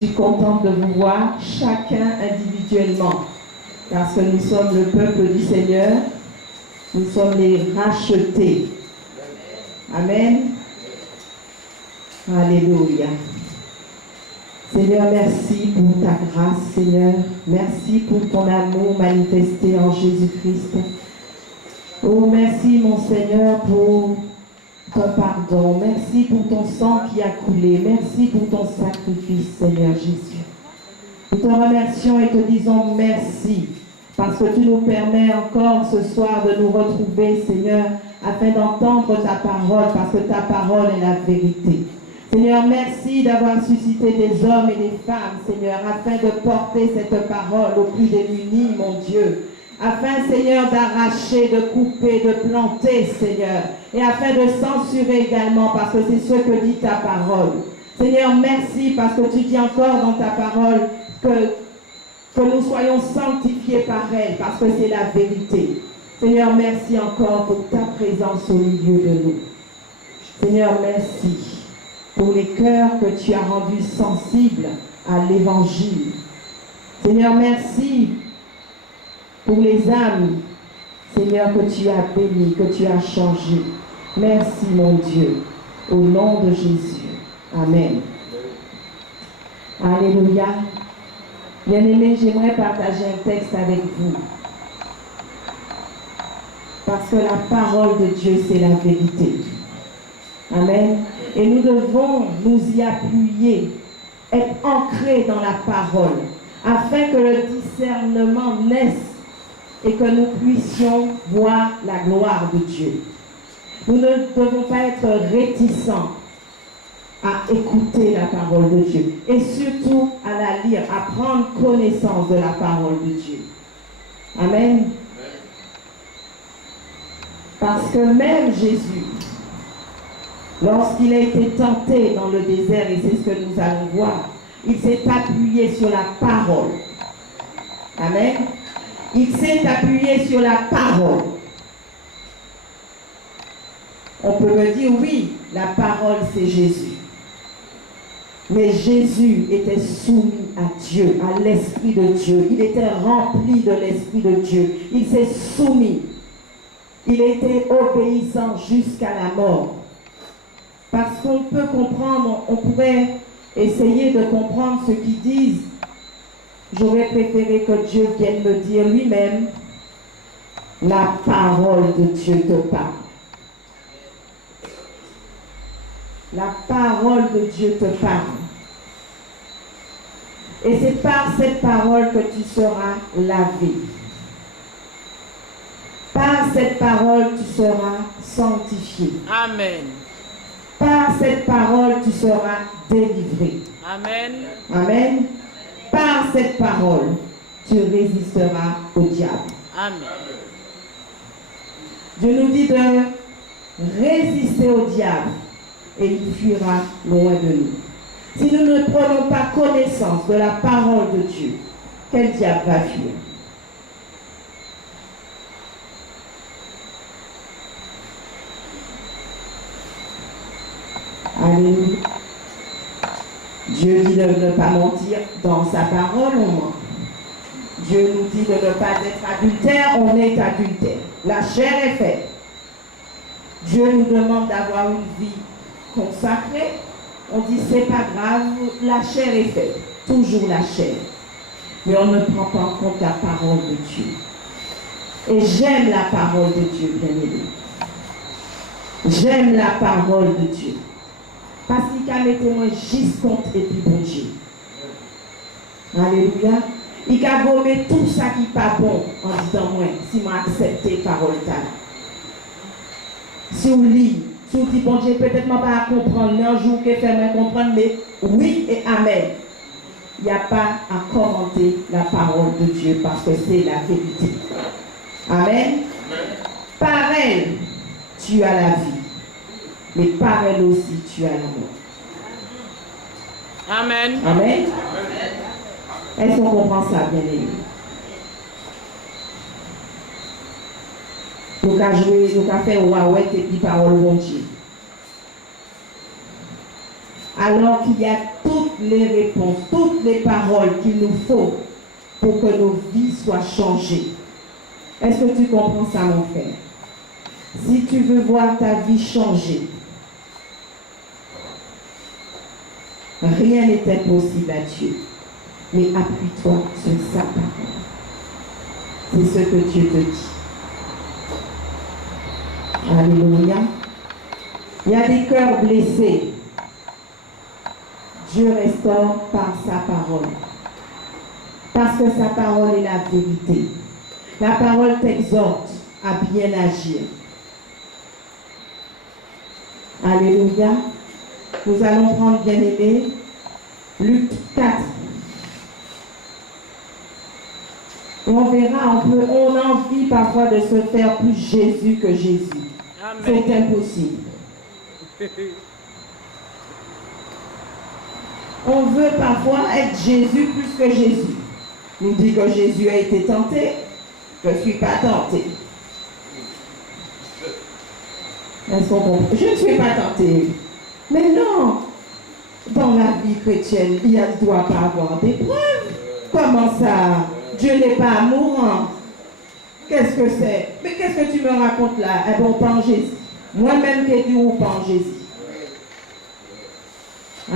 Je suis contente de vous voir chacun individuellement, parce que nous sommes le peuple du Seigneur, nous sommes les rachetés. Amen. Alléluia. Seigneur, merci pour ta grâce, Seigneur. Merci pour ton amour manifesté en Jésus-Christ. Oh, merci, mon Seigneur, pour ton pardon. Merci pour ton sang qui a coulé. Merci pour ton sacrifice, Seigneur Jésus. Nous te remercions et te disons merci parce que tu nous permets encore ce soir de nous retrouver, Seigneur, afin d'entendre ta parole, parce que ta parole est la vérité. Seigneur, merci d'avoir suscité des hommes et des femmes, Seigneur, afin de porter cette parole aux plus démunis, mon Dieu. Afin, Seigneur, d'arracher, de couper, de planter, Seigneur. Et afin de censurer également, parce que c'est ce que dit ta parole. Seigneur, merci parce que tu dis encore dans ta parole que nous soyons sanctifiés par elle, parce que c'est la vérité. Seigneur, merci encore pour ta présence au milieu de nous. Seigneur, merci pour les cœurs que tu as rendus sensibles à l'évangile. Seigneur, merci pour les âmes, Seigneur, que tu as bénies, que tu as changées. Merci, mon Dieu, au nom de Jésus. Amen. Alléluia. Bien-aimés, j'aimerais partager un texte avec vous. Parce que la parole de Dieu, c'est la vérité. Amen. Et nous devons nous y appuyer, être ancrés dans la parole, afin que le discernement naisse et que nous puissions voir la gloire de Dieu. Nous ne devons pas être réticents à écouter la parole de Dieu et surtout à la lire, à prendre connaissance de la parole de Dieu. Amen. Parce que même Jésus, lorsqu'il a été tenté dans le désert, et c'est ce que nous allons voir, il s'est appuyé sur la parole. Amen. Il s'est appuyé sur la parole. On peut me dire, oui, la parole c'est Jésus. Mais Jésus était soumis à Dieu, à l'Esprit de Dieu. Il était rempli de l'Esprit de Dieu. Il s'est soumis. Il était obéissant jusqu'à la mort. Parce qu'on peut comprendre, on pourrait essayer de comprendre ce qu'ils disent. J'aurais préféré que Dieu vienne me dire lui-même, la parole de Dieu te parle. La parole de Dieu te parle. Et c'est par cette parole que tu seras lavé. Par cette parole, tu seras sanctifié. Amen. Par cette parole, tu seras délivré. Amen. Amen. Par cette parole, tu résisteras au diable. Amen. Dieu nous dit de résister au diable et il fuira loin de nous. Si nous ne prenons pas connaissance de la parole de Dieu, quel diable va fuir? Alléluia. Dieu dit de ne pas mentir dans sa parole, on ment. Dieu nous dit de ne pas être adultère, on est adultère. La chair est faite. Dieu nous demande d'avoir une vie consacrée. On dit c'est pas grave, la chair est faite. Toujours la chair. Mais on ne prend pas en compte la parole de Dieu. Et j'aime la parole de Dieu, bien aimé. J'aime la parole de Dieu. Parce qu'il a mis moi juste compte et puis bon Dieu. Alléluia. Il a gommé tout ça qui n'est pas bon en disant moi, si moi accepté parole là. Si on lit, si on dit bon Dieu, peut-être moi pas à comprendre, mais un jour que fait moi comprendre, mais oui et amen. Il n'y a pas à commenter la parole de Dieu parce que c'est la vérité. Amen. Par elle, tu as la vie. Mais par elle aussi, tu as l'amour. Amen. Amen. Est-ce qu'on comprend ça, bien aimé? Nous avons joué, nous avons fait Huawei et puis parole de Dieu. Alors qu'il y a toute les réponses, toutes les paroles qu'il nous faut pour que nos vies soient changées. Est-ce que tu comprends ça, mon frère? Si tu veux voir ta vie changer, rien n'est impossible à Dieu. Mais appuie-toi sur sa parole. C'est ce que Dieu te dit. Alléluia. Il y a des cœurs blessés. Dieu restaure par sa parole. Parce que sa parole est la vérité. La parole t'exhorte à bien agir. Alléluia. Nous allons prendre, bien aimé, Luc 4. Et on verra, on a envie parfois de se faire plus Jésus que Jésus. C'est impossible. On veut parfois être Jésus plus que Jésus. On dit que Jésus a été tenté. Je ne suis pas tenté. Est-ce qu'on comprend? Je ne suis pas tenté. Mais non, dans la vie chrétienne, il ne doit pas avoir d'épreuves. Comment ça? Dieu n'est pas mourant. Qu'est-ce que c'est? Mais qu'est-ce que tu me racontes là? Eh bien, on pas en Jésus. Moi-même qui ai dit ou pas en Jésus.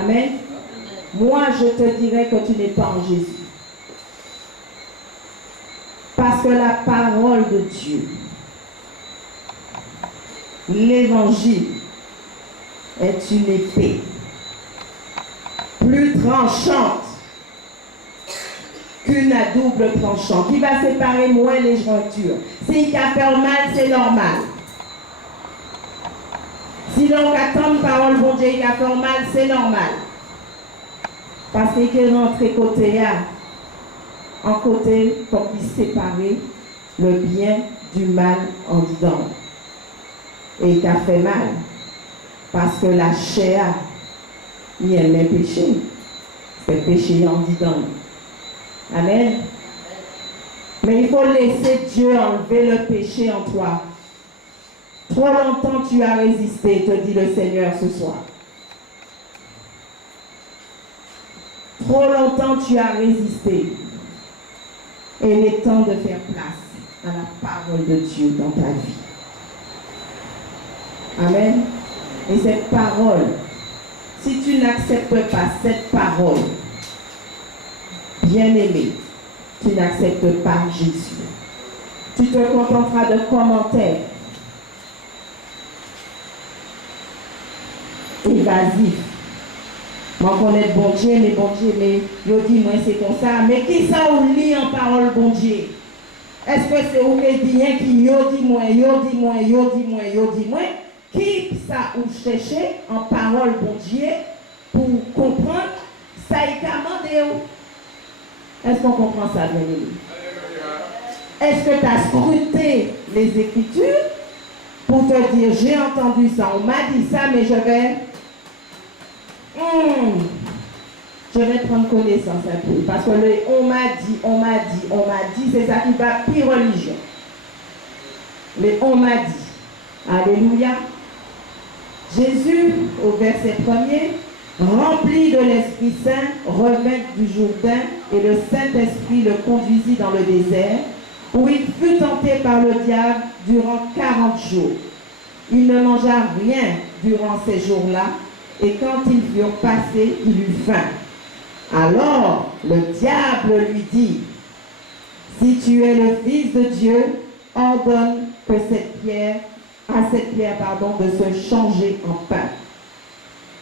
Amen. Moi, je te dirais que tu n'es pas en Jésus. Parce que la parole de Dieu, l'évangile, est une épée plus tranchante qu'une à double tranchant qui va séparer moi et les jointures. Si il a fait mal, c'est normal. Si donc attendre parole bon Dieu, il a fait mal, c'est normal. Parce qu'il est rentré côté en côté pour qu'il séparer le bien du mal en dedans. Et il a fait mal. Parce que la chair, il aime le péché. C'est péché en dedans. Amen. Mais il faut laisser Dieu enlever le péché en toi. Trop longtemps tu as résisté, te dit le Seigneur ce soir. Trop longtemps tu as résisté. Et il est temps de faire place à la parole de Dieu dans ta vie. Amen. Et cette parole, si tu n'acceptes pas cette parole, bien-aimé, tu n'acceptes pas Jésus. Tu te contenteras de commentaires évasifs. Moi, je connais bon Dieu, mais je dis, moi, c'est comme ça. Mais qui ça ou lit en parole, bon Dieu? Est-ce que c'est où qui dit, qui yo dit moi, qui ça ou chercher en parole, bon Dieu, pour comprendre, ça y commande. Est-ce qu'on comprend ça, bien aimé? Est-ce que tu as scruté les Écritures pour te dire, j'ai entendu ça, on m'a dit ça, mais je vais prendre connaissance un peu. Parce que le on m'a dit, c'est ça qui va pire religion. Mais on m'a dit. Alléluia. Jésus, au verset 1er, rempli de l'Esprit Saint, revint du Jourdain et le Saint-Esprit le conduisit dans le désert, où il fut tenté par le diable durant 40 jours. Il ne mangea rien durant ces jours-là, et quand ils furent passés, il eut faim. Alors le diable lui dit, si tu es le Fils de Dieu, ordonne que cette pierre de se changer en pain.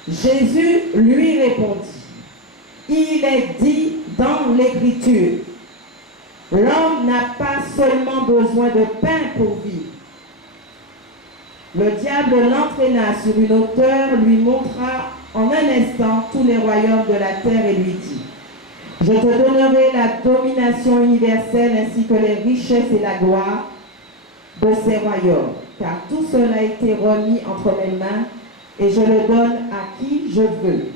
Jésus lui répondit, il est dit dans l'Écriture, l'homme n'a pas seulement besoin de pain pour vivre. Le diable l'entraîna sur une hauteur, lui montra en un instant tous les royaumes de la terre et lui dit, je te donnerai la domination universelle ainsi que les richesses et la gloire de ces royaumes, car tout cela a été remis entre mes mains et je le donne à qui je veux.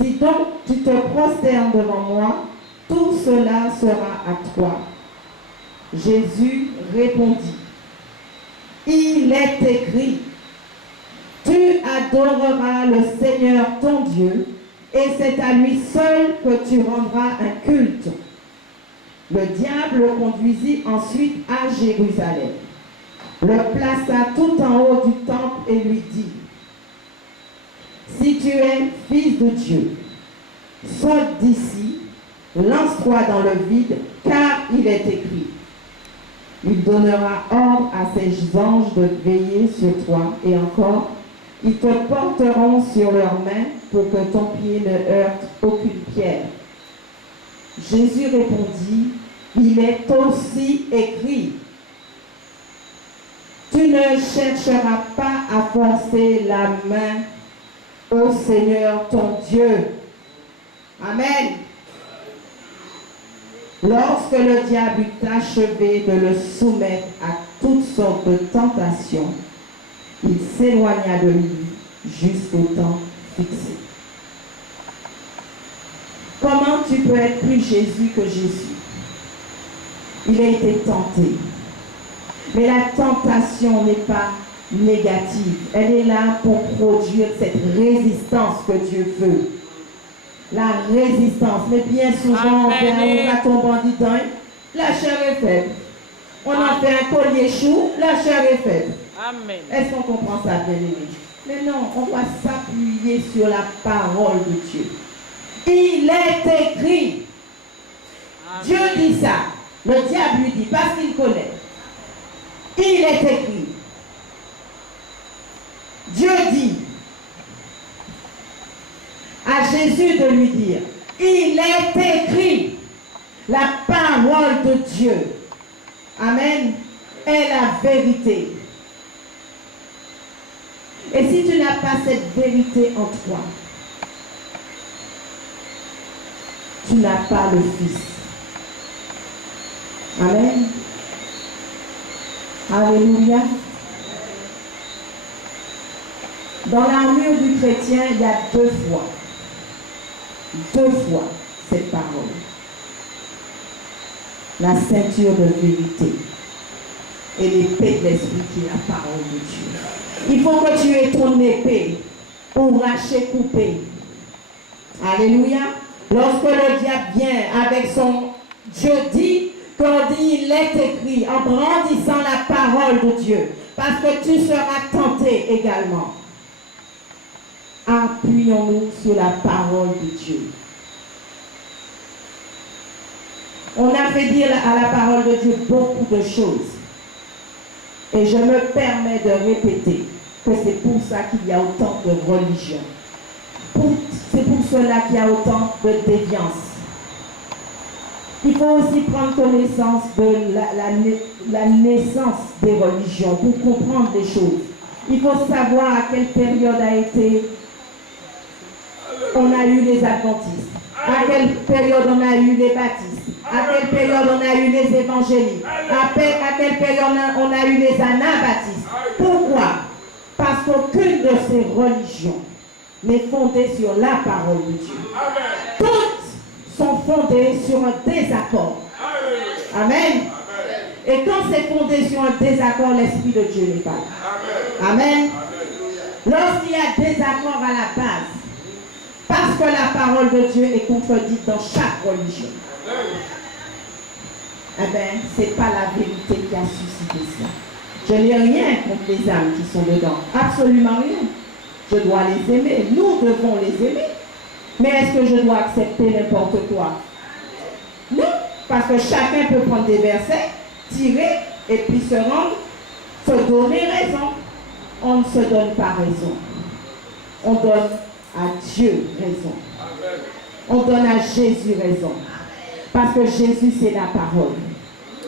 Si donc tu te prosternes devant moi, tout cela sera à toi. Jésus répondit, il est écrit, tu adoreras le Seigneur ton Dieu et c'est à lui seul que tu rendras un culte. Le diable le conduisit ensuite à Jérusalem, le plaça tout en haut du temple et lui dit, « Si tu es fils de Dieu, saute d'ici, lance-toi dans le vide, car il est écrit, il donnera ordre à ses anges de veiller sur toi, et encore, ils te porteront sur leurs mains pour que ton pied ne heurte aucune pierre. » Jésus répondit, « Il est aussi écrit, tu ne chercheras pas à forcer la main au Seigneur ton Dieu. » Amen. Lorsque le diable eut achevé de le soumettre à toutes sortes de tentations, il s'éloigna de lui jusqu'au temps fixé. Comment tu peux être plus Jésus que Jésus? Il a été tenté. Mais la tentation n'est pas négative. Elle est là pour produire cette résistance que Dieu veut. La résistance. Mais bien souvent, on va tomber en disant, la chair est faible. On en fait un collier chou, la chair est faible. Amen. Est-ce qu'on comprend ça, bien aimé? Mais non, on doit s'appuyer sur la parole de Dieu. Il est écrit. Amen. Dieu dit ça. Le diable lui dit, parce qu'il connaît. Il est écrit. Dieu dit à Jésus de lui dire, il est écrit, la parole de Dieu, amen, est la vérité. Et si tu n'as pas cette vérité en toi, tu n'as pas le Fils. Amen. Alléluia. Dans l'armure du chrétien, il y a deux fois cette parole. La ceinture de vérité et l'épée de l'esprit qui est la parole de Dieu. Il faut que tu aies ton épée pour racher, couper. Alléluia. Lorsque le diable vient avec son Dieu dit, qu'on dit il est écrit en brandissant la parole de Dieu, parce que tu seras tenté également. Appuyons-nous sur la parole de Dieu. On a fait dire à la parole de Dieu beaucoup de choses. Et je me permets de répéter que c'est pour ça qu'il y a autant de religion. C'est pour cela qu'il y a autant de déviance. Il faut aussi prendre connaissance de la naissance des religions pour comprendre les choses. Il faut savoir à quelle période on a eu les adventistes, à quelle période on a eu les baptistes, à quelle période on a eu les évangéliques, à quelle période on a eu les anabaptistes. Pourquoi? Parce qu'aucune de ces religions n'est fondée sur la parole de Dieu. Toutes sont fondées sur un désaccord. Amen. Et quand c'est fondé sur un désaccord, l'Esprit de Dieu n'est pas là. Amen. Lorsqu'il y a désaccord à la base, parce que la parole de Dieu est contredite dans chaque religion, eh bien, ce n'est pas la vérité qui a suscité cela. Je n'ai rien contre les âmes qui sont dedans. Absolument rien. Je dois les aimer. Nous devons les aimer. Mais est-ce que je dois accepter n'importe quoi? Non. Parce que chacun peut prendre des versets, tirer et puis se rendre, se donner raison. On ne se donne pas raison. On donne à Dieu raison. On donne à Jésus raison. Parce que Jésus, c'est la parole.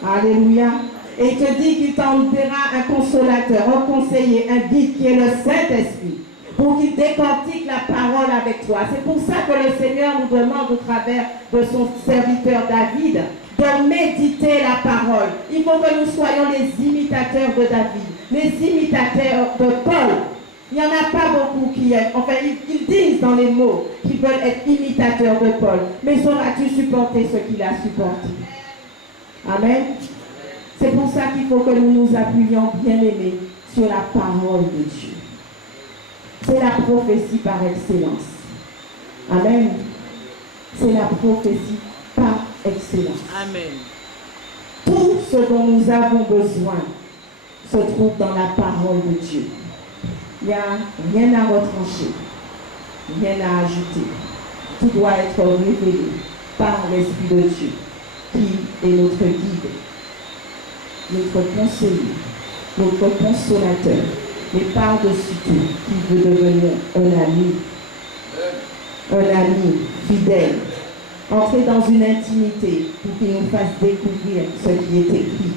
Alléluia. Et il te dit qu'il t'enverra un consolateur, un conseiller, un guide qui est le Saint-Esprit, pour qu'il décortique la parole avec toi. C'est pour ça que le Seigneur nous demande au travers de son serviteur David de méditer la parole. Il faut que nous soyons les imitateurs de David, les imitateurs de Paul. Il n'y en a pas beaucoup qui aiment. Enfin, ils disent dans les mots qu'ils veulent être imitateurs de Paul. Mais sauras-tu supporter ce qu'il a supporté? Amen. C'est pour ça qu'il faut que nous nous appuyions, bien-aimés, sur la parole de Dieu. C'est la prophétie par excellence. Amen. C'est la prophétie par excellence. Amen. Tout ce dont nous avons besoin se trouve dans la parole de Dieu. Il n'y a rien à retrancher, rien à ajouter. Tout doit être révélé par l'Esprit de Dieu, qui est notre guide, notre conseiller, notre consolateur, mais par-dessus tout, qui veut devenir un ami fidèle, entrer dans une intimité pour qu'il nous fasse découvrir ce qui est écrit.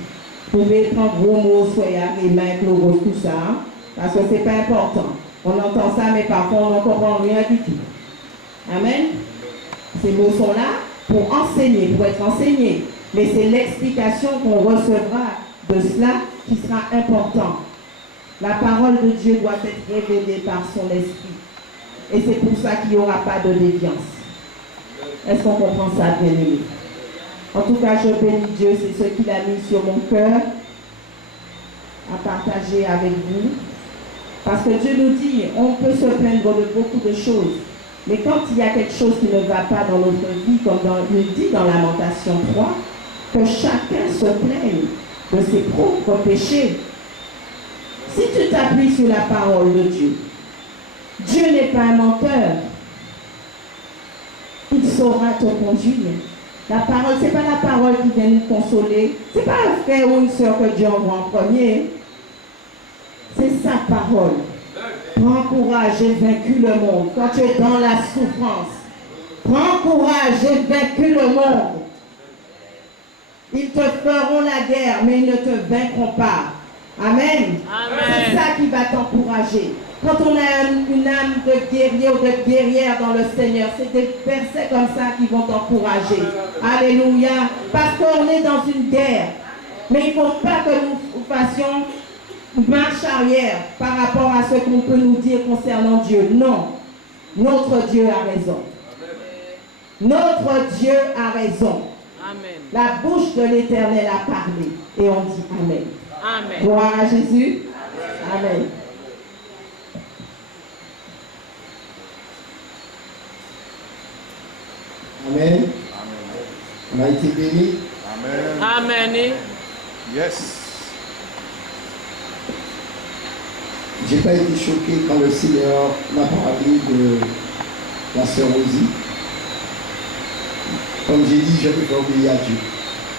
Vous pouvez prendre gros mots, soya, les mains, logos, tout ça, hein, parce que ce n'est pas important. On entend ça, mais parfois on ne comprend rien du tout. Amen. Ces mots sont là pour enseigner, pour être enseignés. Mais c'est l'explication qu'on recevra de cela qui sera important. La parole de Dieu doit être révélée par son esprit. Et c'est pour ça qu'il n'y aura pas de déviance. Est-ce qu'on comprend ça, bien aimé? En tout cas, je bénis Dieu, c'est ce qu'il a mis sur mon cœur à partager avec vous. Parce que Dieu nous dit, on peut se plaindre de beaucoup de choses. Mais quand il y a quelque chose qui ne va pas dans notre vie, comme il dit dans Lamentation 3, que chacun se plaigne de ses propres péchés. Si tu t'appuies sur la parole de Dieu, Dieu n'est pas un menteur. Il saura te conduire. La parole, ce n'est pas la parole qui vient nous consoler. Ce n'est pas un frère ou une soeur que Dieu envoie en premier. C'est sa parole. Prends courage, j'ai vaincu le monde. Quand tu es dans la souffrance, prends courage, j'ai vaincu le monde. Ils te feront la guerre, mais ils ne te vaincront pas. Amen. C'est ça qui va t'encourager. Quand on a une âme de guerrier ou de guerrière dans le Seigneur, c'est des versets comme ça qui vont t'encourager. Alléluia. Parce qu'on est dans une guerre. Mais il ne faut pas que nous fassions marche arrière par rapport à ce qu'on peut nous dire concernant Dieu. Non. Notre Dieu a raison. Notre Dieu a raison. Amen. La bouche de l'Éternel a parlé. Et on dit Amen. Amen. Gloire à Jésus. Amen. Amen. On a été bénis. Amen. Amen. Yes. J'ai pas été choqué quand le Seigneur m'a parlé de la sœur Rosie. Comme j'ai dit, je ne peux pas obéir à Dieu.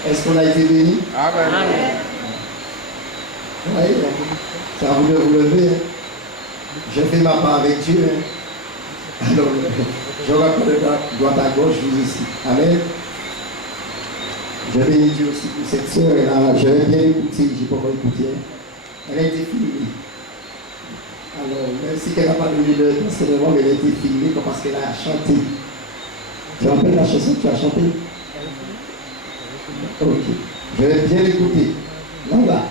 Est-ce qu'on a été bénis? Amen. Amen. Oui, ça vous de vous lever. Hein. J'ai fait ma part avec Dieu. Hein. Alors, je rappelle de droite à gauche, vous aussi. Amen. Je bénis Dieu aussi pour cette sœur. Je vais bien écouter, je n'ai pas écouté. Elle a été filmée. Alors, même si elle n'a pas donné l'enseignement, mais elle a été filmée parce qu'elle a chanté. Tu te rappelles la chanson que tu as chantée? Ok. Je vais bien l'écouter. Là,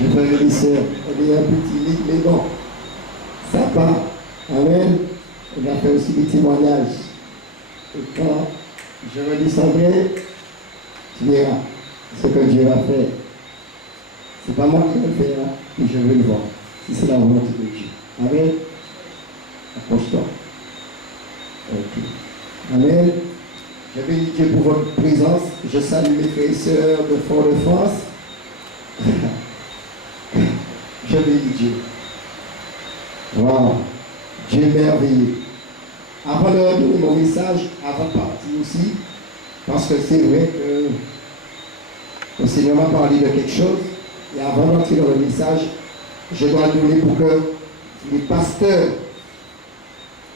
je vais les sœurs. Elle est un peu timide, mais bon. Ça part. Amen. Elle a fait aussi des témoignages. Et quand je redescendrai, tu verras ce que Dieu va faire. Ce n'est pas moi qui vais le faire, mais je veux le voir. Si c'est la volonté de Dieu. Amen. Approche-toi. Ok. Amen. Je bénis Dieu pour votre présence. Je salue mes frères et sœurs de Fort-de-France. Je bénis Dieu. Wow. Dieu est merveilleux. Avant de donner mon message, avant de partir aussi, parce que c'est vrai que le Seigneur m'a parlé de quelque chose, et avant d'entrer dans le message, je dois le donner pour que les pasteurs,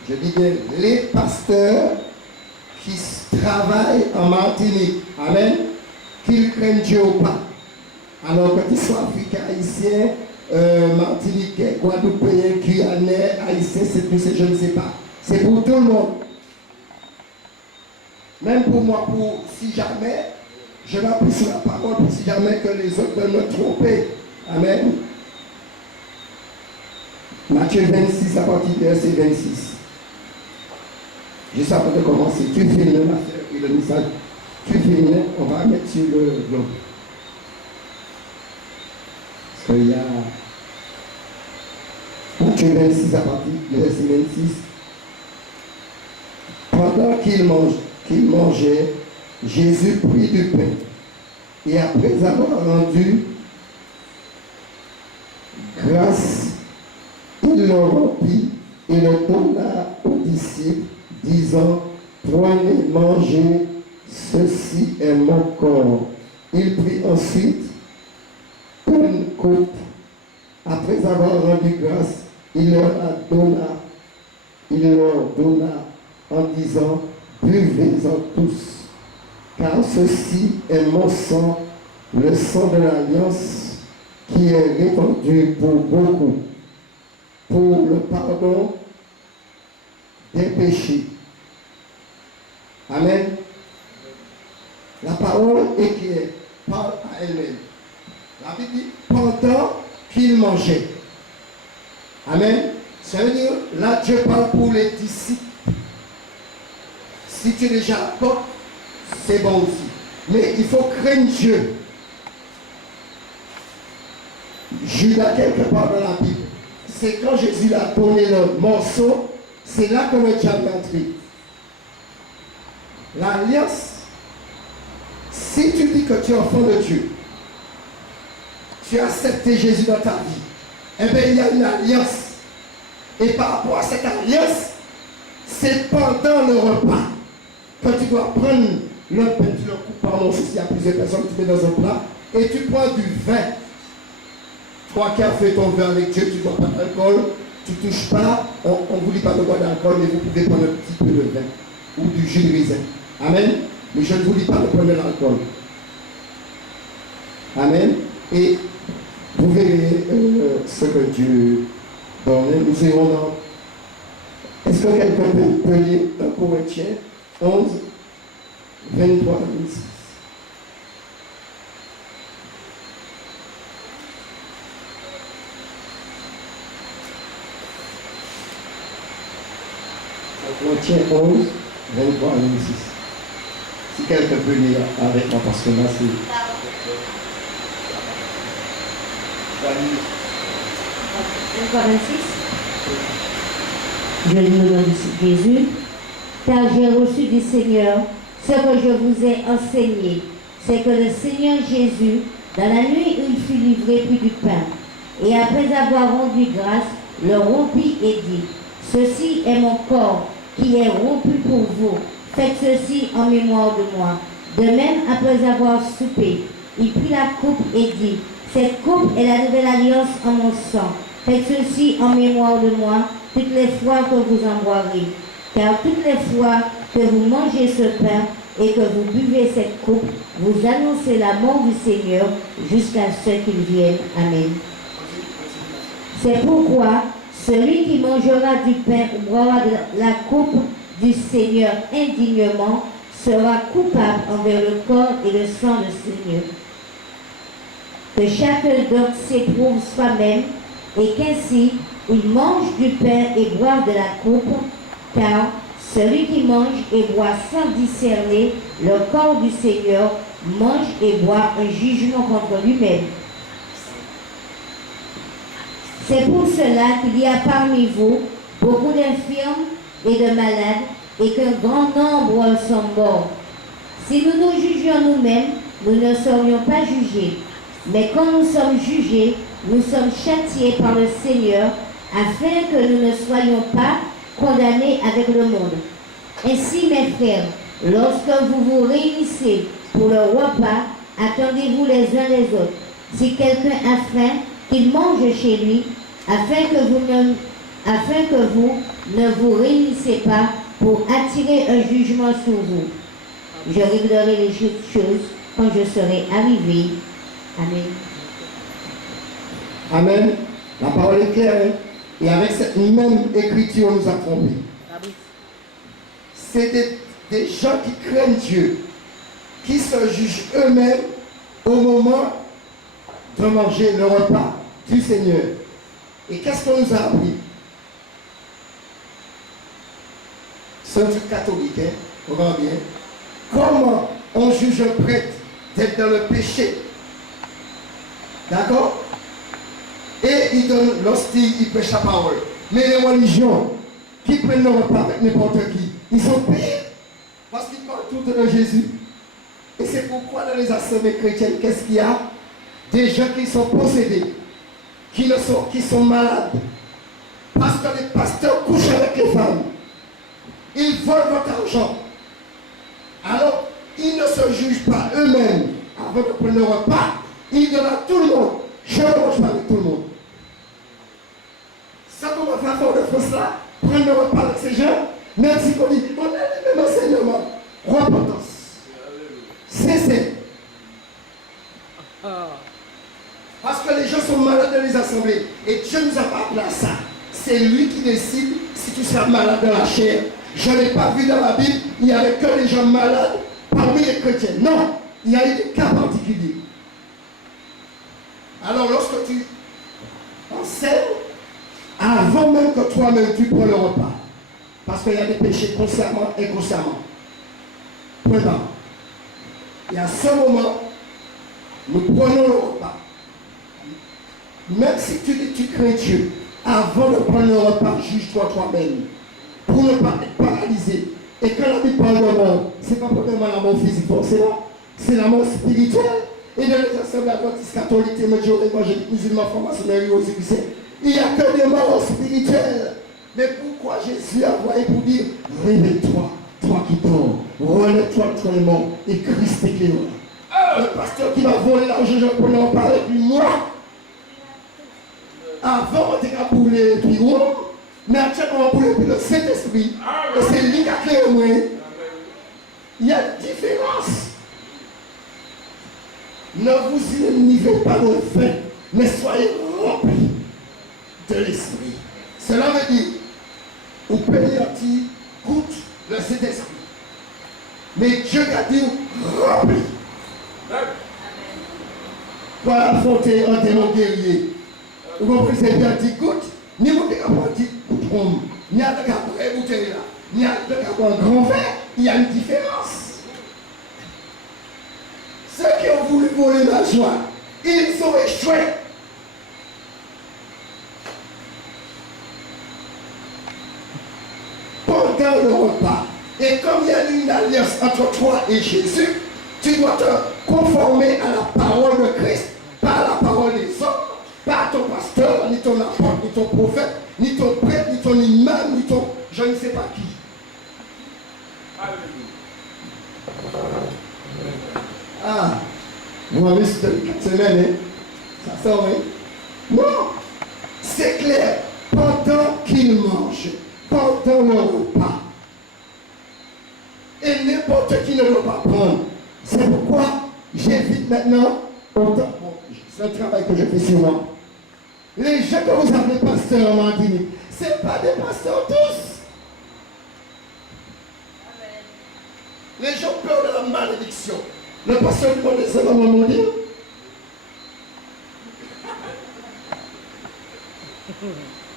je dis bien les pasteurs qui travaillent en Martinique, amen, qu'ils craignent Dieu ou pas. Alors que qu'ils soient africains, haïtiens, martiniquais, guadeloupéens, guyanais, haïtiens, c'est je ne sais pas. C'est pour tout le monde. Même pour moi, pour si jamais, je m'appuie sur la parole, pour si jamais que les autres peuvent me tromper. Amen. Matthieu 26, à partir du verset 26. Juste avant de commencer, tu filmes ma soeur et le message. Tu filmes, on va mettre sur le globe. Parce qu'il y a Matthieu 26 à partir du verset 26. pendant qu'il mangeait, Jésus prit du pain. Et après avoir rendu grâce, il le rompit et le donna aux disciples, disant, prenez, mangez, ceci est mon corps. Il prit ensuite une coupe. Après avoir rendu grâce, il leur donna en disant, buvez-en tous, car ceci est mon sang, le sang de l'alliance, qui est répandu pour beaucoup, pour le pardon des péchés. Amen. La parole est claire, parle à elle-même. La Bible dit, pendant qu'il mangeait. Amen. Ça veut dire, là, Dieu parle pour les disciples. Si tu es déjà à porte, c'est bon aussi. Mais il faut craindre Dieu. Judas, quelque part dans la Bible, c'est quand Jésus a donné le morceau, c'est là que le diable est entré. L'alliance, si tu dis que tu es enfant de Dieu, tu as accepté Jésus dans ta vie, eh bien il y a une alliance. Et par rapport à cette alliance, c'est pendant le repas que tu dois prendre le pain, tu le coupes par mon s'il y a plusieurs personnes, tu mets dans un plat, et tu prends du vin. Toi qui as fait ton vin avec Dieu, tu ne bois pas d'alcool, tu ne touches pas, on ne vous dit pas de boire d'alcool, mais vous pouvez prendre un petit peu de vin ou du jus de raisin. Amen. Mais je ne vous dis pas de prendre de l'alcool. Amen. Et vous verrez ce que Dieu donne. Nous irons dans... Est-ce que quelqu'un peut lire 1 Corinthiens 11, 23 à 26? Corinthiens 11, 23 à 26. Si quelqu'un peut lire avec moi, parce que là c'est... Encore 26. Je lis au nom de Jésus. Car j'ai reçu du Seigneur ce que je vous ai enseigné, c'est que le Seigneur Jésus, dans la nuit où il fut livré, prit du pain, et après avoir rendu grâce, le rompit et dit, ceci est mon corps qui est rompu pour vous. Faites ceci en mémoire de moi. De même, après avoir soupé, il prit la coupe et dit, cette coupe est la nouvelle alliance en mon sang. Faites ceci en mémoire de moi toutes les fois que vous en boirez. Car toutes les fois que vous mangez ce pain et que vous buvez cette coupe, vous annoncez la mort du Seigneur jusqu'à ce qu'il vienne. Amen. C'est pourquoi celui qui mangera du pain ou boira de la coupe du Seigneur indignement sera coupable envers le corps et le sang du Seigneur. Que chacun donc s'éprouve soi-même et qu'ainsi il mange du pain et boive de la coupe, car celui qui mange et boit sans discerner le corps du Seigneur mange et boit un jugement contre lui-même. C'est pour cela qu'il y a parmi vous beaucoup d'infirmes et de malades et qu'un grand nombre sont morts. Si nous nous jugions nous-mêmes, nous ne serions pas jugés. Mais quand nous sommes jugés, nous sommes châtiés par le Seigneur afin que nous ne soyons pas condamnés avec le monde. Ainsi, mes frères, lorsque vous vous réunissez pour le repas, attendez-vous les uns les autres. Si quelqu'un a faim, qu'il mange chez lui, afin que vous ne vous réunissez pas pour attirer un jugement sur vous. Je réglerai les choses quand je serai arrivé. Amen. Amen. La parole est claire. Et avec cette même écriture, nous a trompés. C'est des gens qui craignent Dieu, qui se jugent eux-mêmes au moment de manger le repas du Seigneur. Et qu'est-ce qu'on nous a appris? C'est un truc catholique, hein? On va bien. Comment on juge un prêtre d'être dans le péché? D'accord? Et il donne l'hostie, il prêche la parole. Mais les religions qui prennent le repas avec n'importe qui, Ils ont payé parce qu'ils parlent tout de Jésus. Et c'est pourquoi dans les assemblées chrétiennes, qu'est-ce qu'il y a? Des gens qui sont possédés, qui sont malades. Parce que les pasteurs couchent avec les femmes. Ils volent votre argent. Alors, ils ne se jugent pas eux-mêmes avant de prendre le repas. Ils donnent à tout le monde. Je ne mange pas avec tout le monde. Ça qu'on va faire de faire ça, prendre le repas avec ces gens, même si on dit, on a les mêmes enseignements. Repentance. Cessez. Parce que les gens sont malades dans les assemblées. Et Dieu nous a pas appelé à ça. C'est lui qui décide si tu seras malade dans la chair. Je n'ai pas vu dans la Bible, il n'y avait que des gens malades parmi les chrétiens. Non, il y a eu des cas particuliers. Alors lorsque tu enseignes, avant même que toi-même tu prends le repas, parce qu'il y a des péchés consciemment et inconsciemment. Point barre. Et à ce moment, nous prenons le repas. Même si tu dis tu crains Dieu, avant de prendre le repas, juge-toi toi-même. Pour ne pas être paralysé. Et quand la Bible parle de mort, ce n'est pas vraiment la mort physique, forcément. C'est la mort spirituelle. Et dans les assemblées adventistes catholiques, évangéliques, musulmans, francs-maçonnerie, il n'y a que des morts spirituelles. Mais pourquoi Jésus a envoyé pour dire, réveille-toi, toi qui dors, relève-toi de toi les morts, et Christ éclairera. Le pasteur qui va voler l'argent, je peux en parler plus moi. Avant, on était à bouler puis mais actuellement, on bouler puis le Saint-Esprit. Et c'est lui qui a créé moi. Il y a une différence. Ne vous enivrez pas de vin, mais soyez remplis de l'Esprit. Cela veut dire, vous payez un petit goûte le Saint-Esprit. Mais Dieu a dit rempli. Pour affronter un démon guerrier. Vous comprenez, c'est bien un petit goutte, ni vous n'avez pas un petit goutte rhum, ni avec un vrai bouteille là, ni avec un grand verre, il y a une différence. Ceux qui ont voulu voler la joie, ils ont échoué. Pendant le repas, et comme il y a une alliance entre toi et Jésus, tu dois te conformer à la parole de Christ, pas à la parole des hommes, pas ton pasteur, ni ton apôtre, ni ton prophète, ni ton prêtre, ni ton imam, ni ton je ne sais pas qui. Ah, vous avez vu cette semaine, hein? Ça sort, hein? Non, c'est clair. Pendant qu'il mange, pendant le repas, et n'importe qui ne doit pas prendre. C'est pourquoi j'évite maintenant, c'est un travail que je fais sur moi. Les gens que vous appelez pasteurs en Martinique, ce n'est pas des pasteurs tous. Les gens ont peur de la malédiction. Le pasteur du monde des hommes va me dire.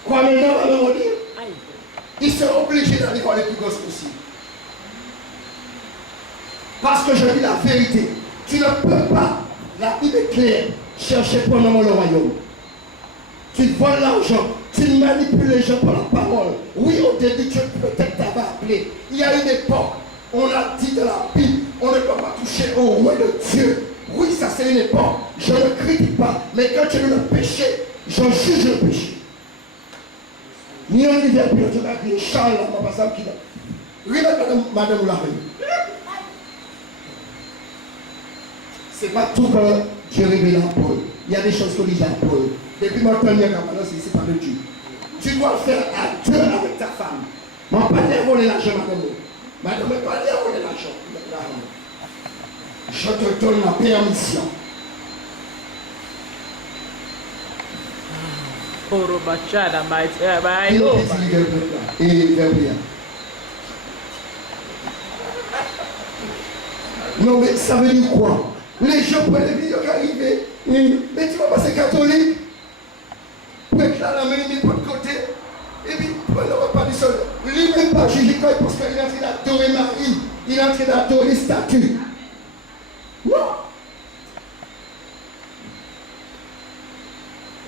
Quoi maintenant va me dire? Ils seront obligés d'aller voir les plus grosses possibles. Parce que je dis la vérité. Tu ne peux pas, la Bible est claire, chercher pendant le royaume. Tu voles l'argent, tu manipules les gens par la parole. Oui, au début, Dieu peut-être t'avait appelé. Il y a une époque, on a dit de la Bible, on ne peut pas toucher au roi de Dieu. Oui, ça c'est une époque, je ne critique pas. Mais quand tu veux le péché, je juge le péché. Ni on dit, puis tu vas crier Charles, ma passable qui l'a. Regarde madame la c'est pas tout que Dieu révèle à Paul. Il y a des choses que dit à Paul. Depuis mon temps, c'est pas de Dieu. Tu dois le faire à Dieu avec ta femme. Je ne vais pas voler l'argent, madame. Madame, je ne vais pas voler l'argent. Je te donne la permission. Non, mais ça veut dire quoi? Les gens prennent les vidéos qui arrivent. Mais tu vas passer catholique. Mettre là la main de côté. Et puis, le repas du sol. Lui-même pas juger quoi parce qu'il est en train d'adorer Marie. Il est en train d'adorer les statues. Non.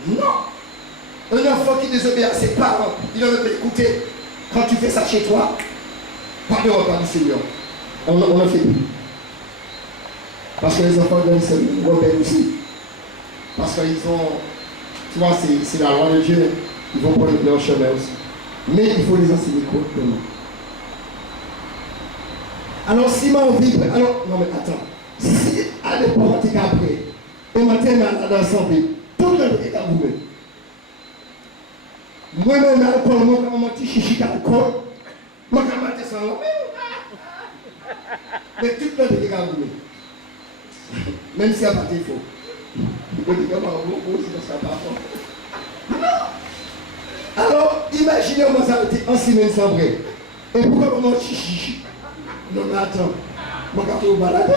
Non. Un enfant qui désobéit à ses parents, il ne veut pas écouter. Quand tu fais ça chez toi, Pas de repas du Seigneur. On n'en fait plus. Parce que les enfants de l'Israël rebellent aussi. Parce qu'ils ont, tu vois, c'est la loi de Dieu. Ils vont prendre leur chemin aussi. Mais il faut les enseigner correctement. Alors, si ma vie, alors, non mais attends. Si à l'époque, tu es après, et matin, dans la santé, tout le monde est à vous. Moi-même, l'alcool, moi, quand je suis chichi d'alcool, moi, quand je suis sans mais tout le monde est à vous. Même si il n'y a pas de défaut. Je dis que ça pas fort. Alors, imaginez-moi ça a été en semaine sans vrai. Et pourquoi on mange chichi? Non, mais attends. Moi, quand je me balade.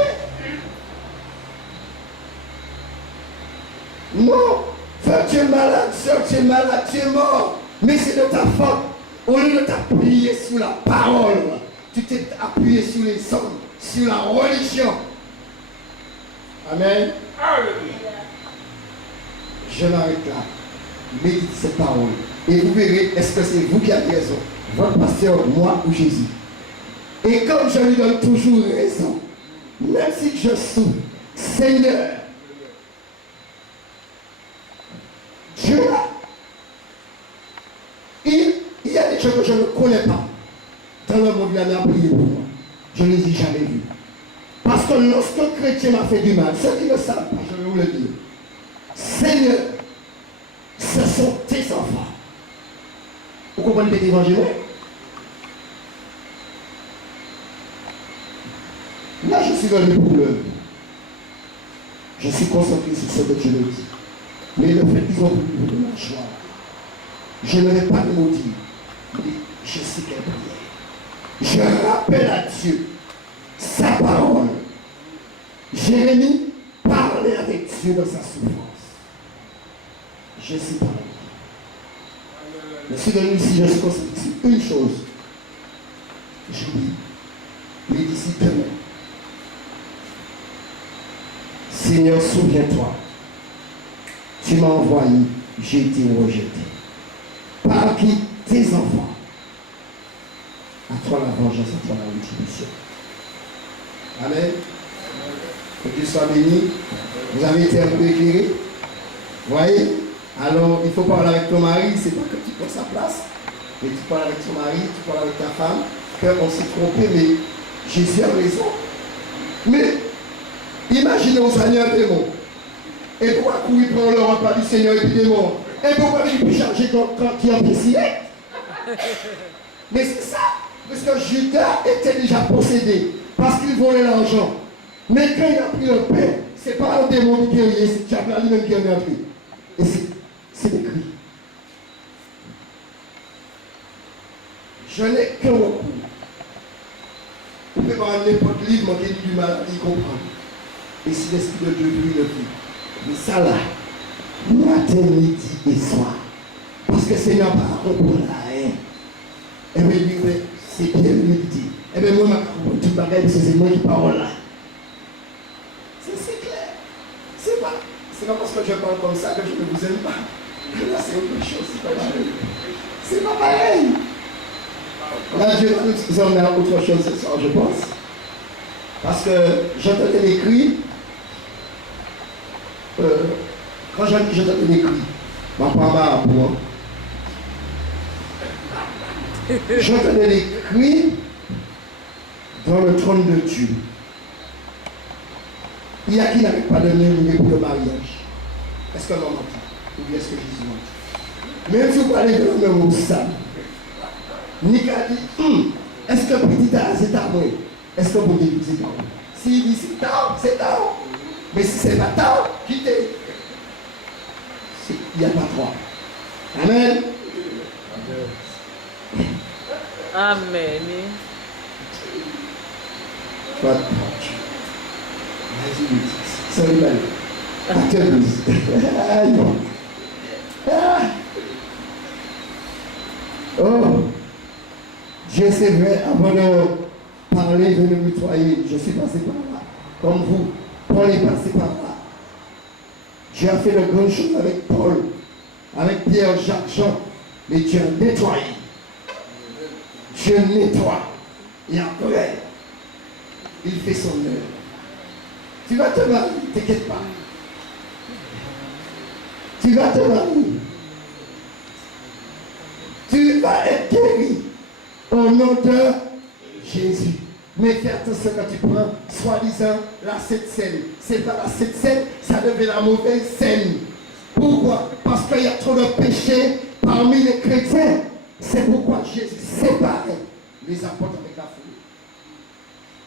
Non, frère, tu es malade, soeur, tu es malade, tu es mort. Mais c'est de ta faute. Au lieu de t'appuyer sur la parole, tu t'es appuyé sur les hommes, sur la religion. Amen. Je m'arrête là. Méditez cette parole. Et vous verrez, est-ce que c'est vous qui avez raison? Votre pasteur, moi ou Jésus? Et comme je lui donne toujours raison, même si je souffre, Seigneur, Dieu là, il y a des choses que je ne connais pas. Dans le monde, il a prié pour moi. Je ne les ai jamais vus. Parce que lorsqu'un chrétien m'a fait du mal, ceux qui ne savent pas, je vais vous le dire. Seigneur, ce sont tes enfants. Vous comprenez l'évangile? Là, je suis dans les problèmes. Je suis concentré sur ce que Dieu me dit. Mais le fait qu'ils ont voulu de la joie, je ne vais pas le maudire. Mais je sais qu'elle prière. Je rappelle à Dieu sa parole. Jérémie parlait avec Dieu dans sa souffrance. Je suis parlé. Je suis venu ici, je suis concentré sur une chose. Je dis, les disciples, Seigneur, souviens-toi, tu m'as envoyé, j'ai été rejeté. Par qui? Tes enfants. À toi la vengeance, à toi la rétribution. Amen. Que Dieu soit béni. Vous avez été un peu éclairé. Vous voyez? Alors, il faut parler avec ton mari, c'est pas que tu prends sa place, mais tu parles avec ton mari, tu parles avec ta femme, qu'on s'est trompé, mais Jésus a raison. Mais, imaginez au Seigneur un démon. Et pourquoi courir prendre le repas du Seigneur et puis démon? Et pourquoi il peut charger quand il a apprécié? Mais c'est ça. Parce que Judas était déjà possédé. Parce qu'il volait l'argent. Mais quand il a pris le pain, c'est pas un démon qui est lié, c'est Diable lui-même qui est rentré. Et c'est écrit. Je n'ai qu'un recours. Vous pouvez prendre n'importe livre, qui dit du mal, il comprend. Et si l'Esprit de Dieu lui le fait. Mais ça là, matin, midi et soir. Parce que Seigneur pas comprendre la haine. Et bien, c'est bien méditer. Et bien, moi, je comprends tout le bagage parce que c'est moi qui parle là. C'est clair. C'est pas parce que je parle comme ça que je ne vous aime pas. Là, c'est autre chose. C'est pas pareil. Là, Dieu va nous emmener à autre chose ce soir, je pense. Parce que j'entendais les cris. Quand j'entendais les cris, ma part pour moi. J'entendais les cris dans le trône de Dieu. Il y a qui n'avait pas donné une pour le mariage. Est-ce que l'on entend? Ou bien est-ce que Jésus entend? Même si vous parlez de l'homme au sable, Nika dit, est-ce que petit A c'est à moi? Est-ce que vous dites c'est à moi? S'il dit c'est tard, c'est tard. Mais si c'est pas tard, quittez. Il n'y a pas trois. Amen. Amen. Vas-y, c'est le mal. Oh, Dieu, c'est vrai, avant de parler, de nous nettoyer, je suis passé par là. Comme vous, Paul est passé par là. Dieu a fait de grandes choses avec Paul, avec Pierre, Jacques, Jean, mais Dieu a nettoyé. Dieu nettoie. Et après, il fait son œuvre. Tu vas te marier, t'inquiète pas. Tu vas te marier. Tu vas être guéri au nom de Jésus. Mais fais attention quand tu prends, soi-disant, la Sainte Seine. C'est pas la Sainte Seine, ça devient la mauvaise scène. Pourquoi? Parce qu'il y a trop de péchés parmi les chrétiens. C'est pourquoi Jésus séparait les apôtres avec la foule.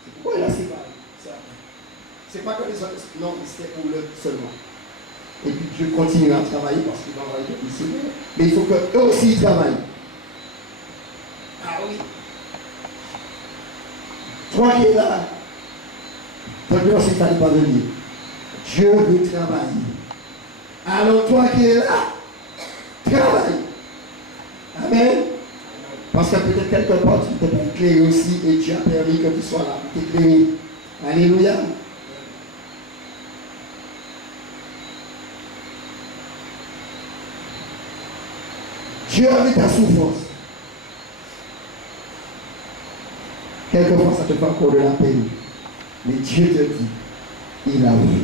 C'est pourquoi il a séparé. C'est pas que les autres, non, c'était pour eux seulement. Et puis Dieu continue à travailler parce qu'il va envoyer le Seigneur. Mais il faut qu'eux aussi travaillent. Ah oui. Toi qui es là, ton Dieu aussi t'as pas venir. Dieu veut travailler. Alors toi qui es là, travaille. Amen. Parce que peut-être quelque part tu t'es pas éclairé aussi et Dieu a permis que tu sois là pour t'éclairer. Alléluia. Dieu a vu ta souffrance. Quelquefois, ça te fait encore de la peine. Mais Dieu te dit, il a vu.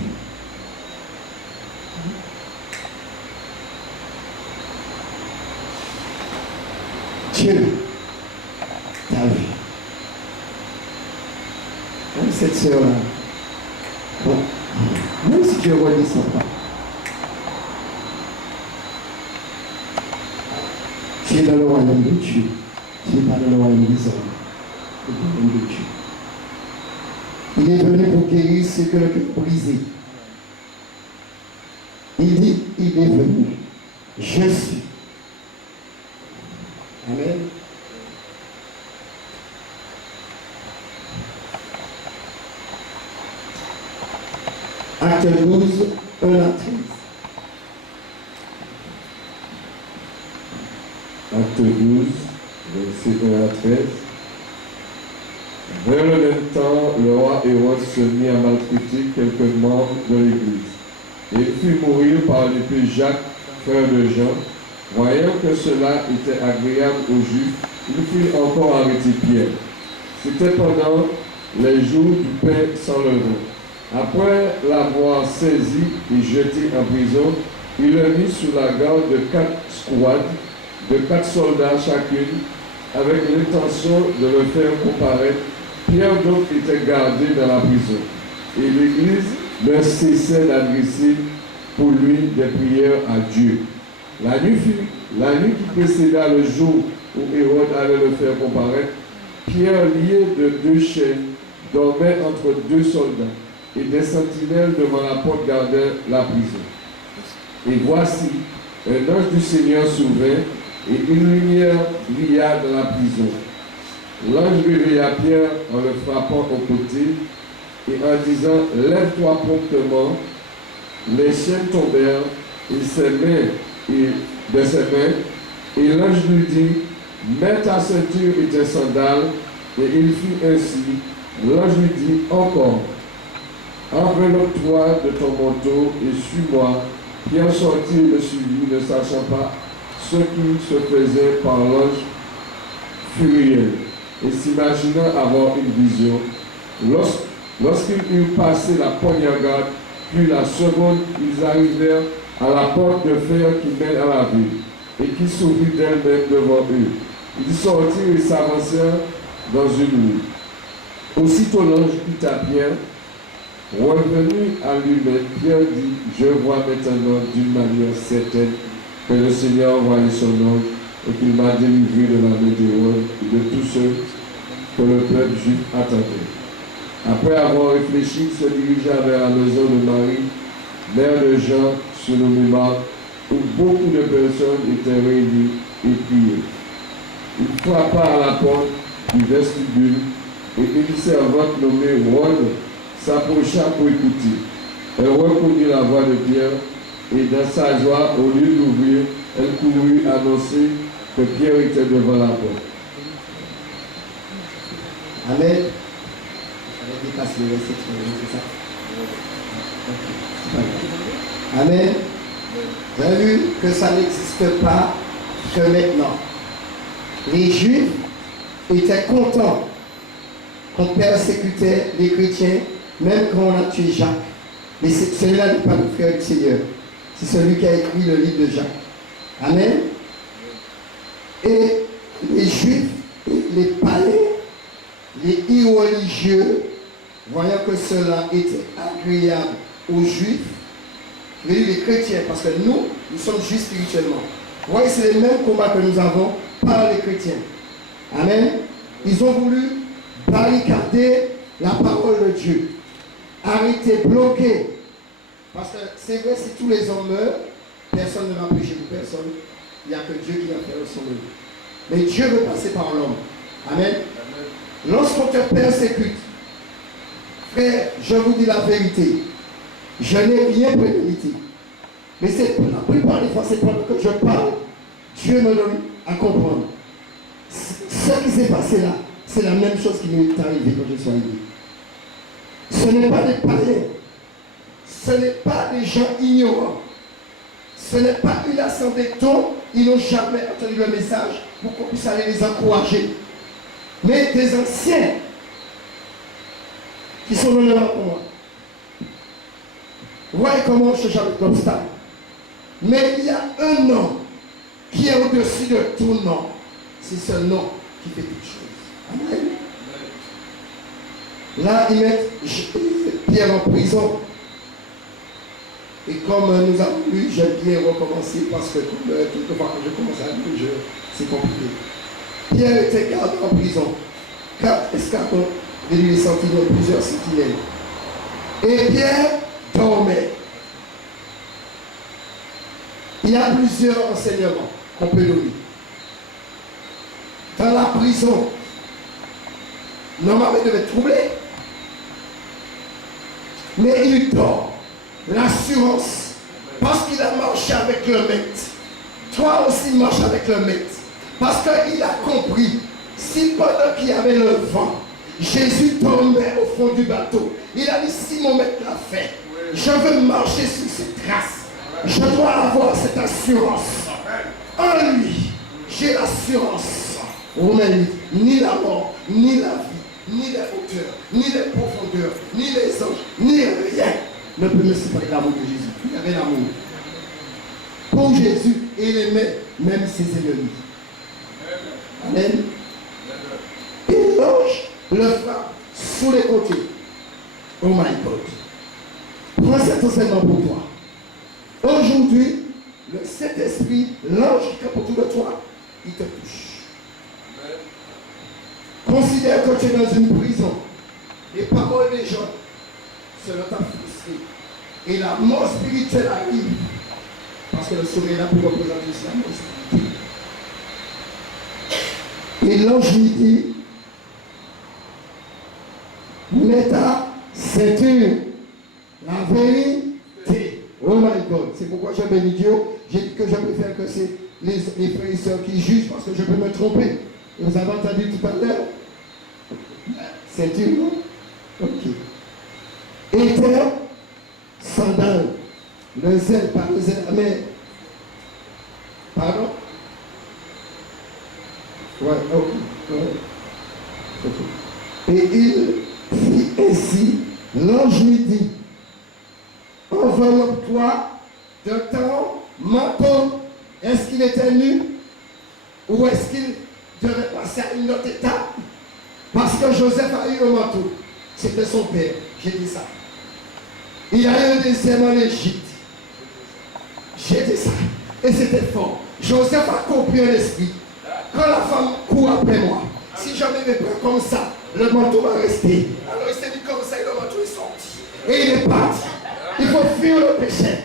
Dieu t'a vu. Comme cette sœur-là. Bon, même si Dieu ne redescend pas. Tu es dans le royaume de Dieu. Tu n'es pas dans le royaume des hommes. Le royaume de Dieu. Il est venu pour guérir ceux que le cœur brisé. Il dit, il est venu. Je suis. Amen. Acte 12, 1 à 13. Acte 12, verset 1 à 13. Vers le même temps, le roi Hérode se mit à maltraiter quelques membres de l'Église. Et fit mourir par l'épée Jacques, frère de Jean. Voyant que cela était agréable aux Juifs, il fit encore arrêter Pierre. C'était pendant les jours du pain sans levain. Après l'avoir saisi et jeté en prison, il le mit sous la garde de 4 squads, de 4 soldats chacune, avec l'intention de le faire comparaître. Pierre donc était gardé dans la prison, et l'Église ne cessait d'adresser pour lui des prières à Dieu. La nuit qui précéda le jour où Hérode allait le faire comparaître, Pierre, lié de 2 chaînes, dormait entre 2 soldats, et des sentinelles devant la porte gardaient la prison. Et voici, un ange du Seigneur s'ouvrit, et une lumière brilla dans la prison. L'ange réveilla Pierre en le frappant au côté, et en disant, « Lève-toi promptement ». Les chaînes tombèrent, et de ses mains, et l'ange lui dit, « Mets ta ceinture et tes sandales », et il fit ainsi. L'ange lui dit encore, « Enveloppe-toi de ton manteau et suis-moi ». Pierre sortit et le suivit, ne sachant pas ce qui se faisait par l'ange furieux, et s'imaginant avoir une vision. Lorsqu'ils eurent passé la première garde, puis la seconde, ils arrivèrent à la porte de fer qui mène à la ville, et qui s'ouvrit d'elle-même devant eux. Ils sortirent et s'avancèrent dans une rue. Aussitôt l'ange dit à Pierre, revenu à lui-même, Pierre dit, je vois maintenant d'une manière certaine que le Seigneur a envoyé son ange et qu'il m'a délivré de la main d'Hérode et de tous ceux que le peuple juif attendait. Après avoir réfléchi, il se dirigea vers la maison de Marie, mère de Jean, surnommé Marc, où beaucoup de personnes étaient réunies et priaient. Il frappa à la porte du vestibule et une servante nommée Rhoda s'approcha pour écouter. Elle reconnut la voix de Pierre et dans sa joie, au lieu d'ouvrir, elle courut annoncer que Pierre était devant la porte. Amen. J'avais dépassé le verset, c'est ça? Amen. Vous avez vu que ça n'existe pas que maintenant. Les Juifs étaient contents on persécutait les chrétiens, même quand on a tué Jacques. Mais celui-là n'est pas le frère du Seigneur. C'est celui qui a écrit le livre de Jacques. Amen. Et les Juifs, les païens, les irreligieux, voyant que cela était agréable aux Juifs, je vais dire les chrétiens, parce que nous sommes juifs spirituellement. Vous voyez, c'est les mêmes combats que nous avons par les chrétiens. Amen. Ils ont voulu barricader la parole de Dieu. Arrêter, bloquer. Parce que c'est vrai, si tous les hommes meurent, personne ne va pécher pour personne. Il n'y a que Dieu qui va faire son œuvre. Mais Dieu veut passer par l'homme. Amen. Lorsqu'on te persécute, frère, je vous dis la vérité. Je n'ai rien prémédité. Mais c'est la plupart des fois, c'est pendant que je parle, Dieu me donne à comprendre. Ce qui s'est passé là, c'est la même chose qui m'est arrivée quand je suis arrivé. Ce n'est pas des païens. Ce n'est pas des gens ignorants. Ce n'est pas une assemblée dont ils n'ont jamais entendu le message pour qu'on puisse aller les encourager. Mais des anciens qui sont dans le pour moi. Voyez comment je change avec l'obstacle. Mais il y a un nom qui est au-dessus de tout nom. C'est ce nom qui fait toutes choses. Amen. Là, ils mettent Pierre en prison. Et comme nous avons lu, j'aime bien recommencer parce que quelquefois quand je commence à lire, c'est compliqué. Pierre était gardé en prison. 4 escargots, de lui sentinelles, plusieurs sentinelles. Et Pierre dormait. Il y a plusieurs enseignements qu'on peut donner. Dans la prison, normalement il devait être troublé. Mais il dort. L'assurance. Parce qu'il a marché avec le maître. Toi aussi marche avec le maître. Parce qu'il a compris. Si pendant qu'il y avait le vent, Jésus tombait au fond du bateau, il a dit, si mon maître l'a fait, je veux marcher sur ses traces. Je dois avoir cette assurance. En lui, j'ai l'assurance. Romains 8, ni la mort, ni la vie, ni les hauteurs, ni les profondeurs, ni les anges, ni rien ne peut me séparer de l'amour de Jésus. Il y avait l'amour pour Jésus et il aimait même ses ennemis. Amen. Et l'ange le frappe sous les côtés. Oh my God. Prends cet enseignement pour toi. Aujourd'hui, le Saint-Esprit, l'ange qui est autour de toi, il te touche. Considère que tu es dans une prison. Les paroles des gens, cela t'a frustré. Et la mort spirituelle arrive. Parce que le sommeil est là pour représenter la mort spirituelle. Et l'ange lui dit, mets ta ceinture, la vérité. Oh my God, c'est pourquoi je bénis Dieu. J'ai dit que je préfère que c'est les frères et sœurs qui jugent parce que je peux me tromper. Vous avez entendu tout à l'heure? Ceinture, non? Ok. Éther, sandales, le zèle, par le zèle, mais. Pardon? Ouais, ok. Ouais. Et il fit ainsi, l'ange lui dit, enveloppe-toi de ton manteau. Est-ce qu'il était nu? Ou est-ce qu'il devait passer à une autre étape? Parce que Joseph a eu un manteau. C'était son père. J'ai dit ça. Il a eu un deuxième en Égypte. J'ai dit ça. Et c'était fort. Joseph a compris un esprit. Quand la femme court après moi, si je me mets pas comme ça, le manteau va rester. Alors il s'est dit comme ça et le manteau est sorti. Et il est parti. Il faut fuir le péché.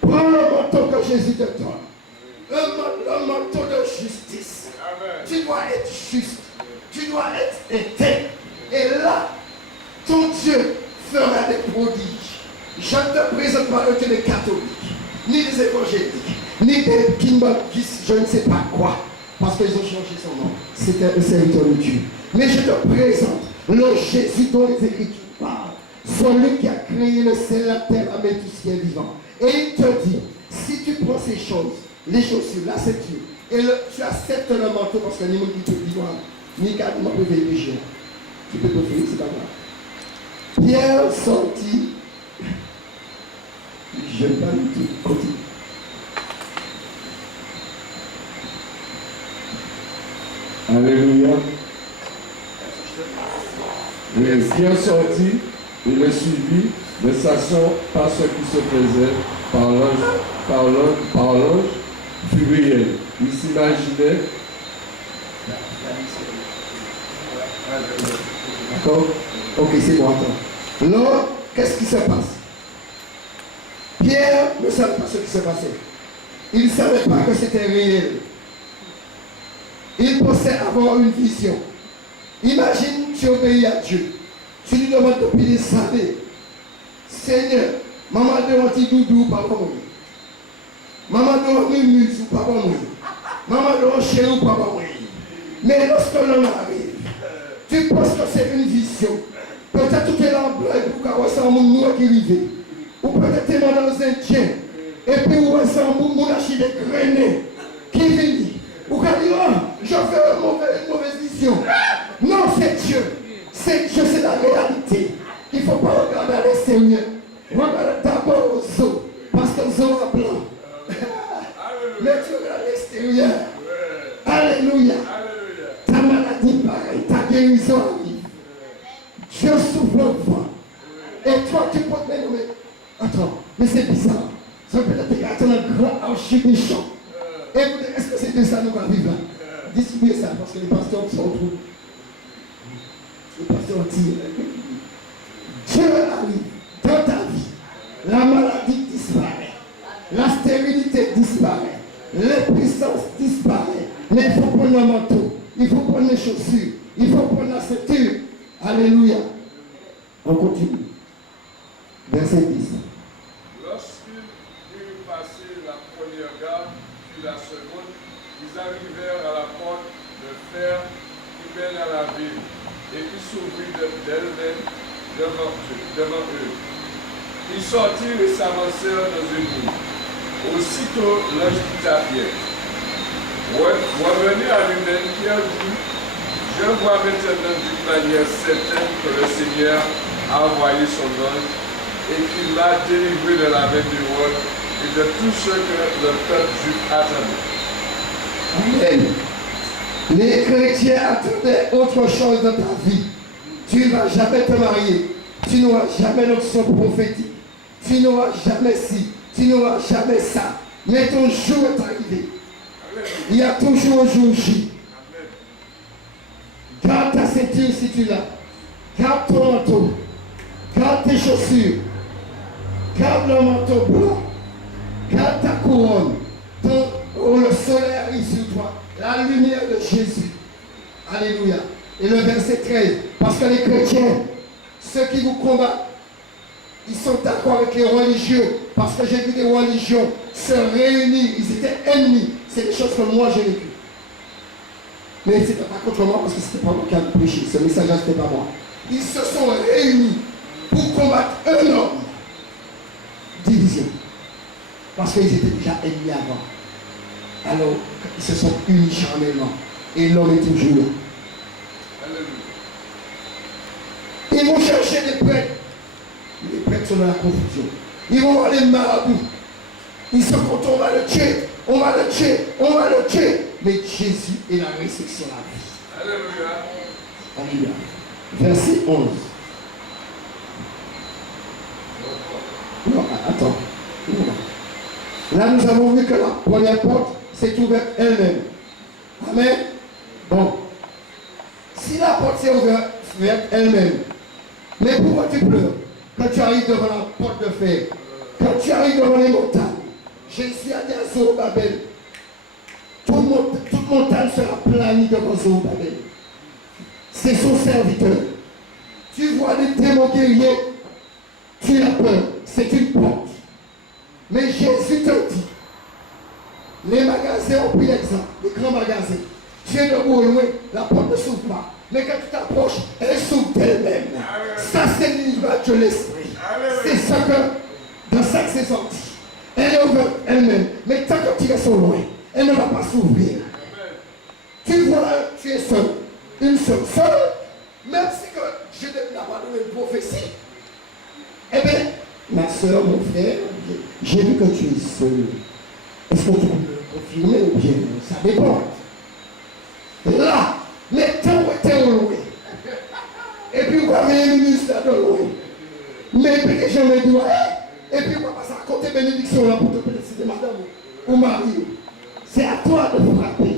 Prends le manteau que Jésus te donne. Le manteau de justice. Amen. Tu dois être juste. Tu dois être intègre. Et là, ton Dieu fera des prodiges. Je ne te présente pas le Dieu des catholiques, ni des évangéliques, ni des kimbaptistes, je ne sais pas quoi. Parce qu'ils ont changé son nom. C'était un serviteur de Dieu. Mais je te présente le Jésus dont les Écritures parlent. Celui qui a créé le ciel, la terre, avec tout ce qui est vivant. Et il te dit, si tu prends ces choses, les chaussures, la ceinture, et tu acceptes le manteau parce que ni monde qui te dit, ni qu'à ne peut pécher. Tu peux préférer, c'est pas grave. Pierre sortit. Je n'aime pas du tout. Continue. Alléluia. Et Pierre sortit et le suivit, ne sachant pas ce qui se faisait par l'ange furieux. Il s'imaginait. D'accord? Ok, c'est bon, attends. Là, qu'est-ce qui se passe? Pierre ne savait pas ce qui se passait. Il ne savait pas que c'était réel. Il pensait avoir une vision. Imagine, tu obéis à Dieu. Tu lui demandes de payer salé. Seigneur, maman demande doudou, pas pour moi. Maman demande muse, pas pour moi. Maman demande chéri, pas pour moi. Mais lorsque l'on arrive, tu penses que c'est une vision. Peut-être que tu es là en blanc et pour qu'on ressent mon noir qui arrive. Ou peut-être que tu es dans un indien. Et puis on ressent mon achis de grenet qui vient. Ou qu'on dit, oh, je fais une mauvaise vision. Non, c'est Dieu. C'est Dieu, c'est la réalité. Il ne faut pas regarder à l'extérieur. Regarde d'abord aux os. Parce que les os sont blancs. Mais tu regardes à l'extérieur. Alléluia. Ta maladie pareille, ta guérison arrive. Dieu souffle au vent. Et toi, tu peux te mettre. Attends, mais c'est bizarre. Ça peut être un grand archiméchant. Et est-ce que c'est de ça nous va vivre là? Distribuez ça parce que les pasteurs sont trop. Les pasteurs tirent. Dieu arrive dans ta vie. La maladie disparaît. La stérilité disparaît. L'impuissance disparaît. Mais il faut prendre un manteau. Il faut prendre les chaussures. Il faut prendre la ceinture. Alléluia. On continue. Verset 10. Lorsqu'ils eurent passé la première garde, puis la seconde, ils arrivèrent à la porte de fer qui mène à la ville et qui s'ouvrit d'elle-même devant eux. Ils sortirent et s'avancèrent dans une rue. Aussitôt l'ange dit à Pierre, revenez à lui-même, Pierre dit, je vois maintenant d'une manière certaine que le Seigneur a envoyé son ange et qu'il l'a délivré de la main du roi et de tout ce que le peuple juif attendait. Amen. Les chrétiens attendaient autre chose dans ta vie. Tu ne vas jamais te marier. Tu n'auras jamais l'option prophétique. Tu n'auras jamais ci. Tu n'auras jamais ça. Mais ton jour est arrivé. Il y a toujours un jour J. Garde ta ceinture si tu l'as. Garde ton manteau. Garde tes chaussures. Garde le manteau blanc. Garde ta couronne. Le soleil arrive sur toi. La lumière de Jésus. Alléluia. Et le verset 13. Parce que les chrétiens, ceux qui vous combattent, ils sont d'accord avec les religieux. Parce que j'ai vu des religions se réunir. Ils étaient ennemis. C'est des choses que moi j'ai vécues. Mais ce n'était pas contre moi parce que ce n'était pas moi qui avais prêché. Ce message-là, ce n'était pas moi. Ils se sont réunis pour combattre un homme. Division. Parce qu'ils étaient déjà ennemis avant. Alors, ils se sont unis charnellement. Et l'homme est toujours là. Ils vont chercher des prêtres. Les prêtres sont dans la confusion. Ils vont voir les marabouts. Ils se comptent, on va le tuer, on va le tuer, on va le tuer. Mais Jésus est la résurrection, la vie. Alléluia. Alléluia. Verset 11. Non, attends. Là, nous avons vu que la première porte s'est ouverte elle-même. Amen. Bon. Si la porte s'est ouverte elle-même, mais pourquoi tu pleures quand tu arrives devant la porte de fer? Quand tu arrives devant les montagnes, Jésus a dit à Zorobabel, toute montagne sera planie devant Zorobabel. C'est son serviteur. Tu vois les démons guerriers, tu as peur, c'est une porte. Mais Jésus te dit, les magasins ont pris l'exemple, les grands magasins. Tu es debout au loin, la porte ne s'ouvre pas. Mais quand tu t'approches, elle s'ouvre d'elle-même. Ça, c'est l'image de l'esprit. C'est ça que, dans ça que c'est sorti. Elle est ouverte elle-même. Mais tant que tu restes au loin, elle ne va pas s'ouvrir. Tu vois là, tu es seul. Une seule. Seul, Même si que je n'ai pas donné une prophétie. Eh bien, ma soeur, mon frère, j'ai vu que tu es seul. Est-ce que tu peux me confirmer ou bien ça dépend? Là, les temps étaient loin. Et puis, on va venir le ministère de loin. Mais puis, les gens me disent, et puis, on va passer à côté bénédiction là pour te préciser, madame, ou mari. C'est à toi de frapper.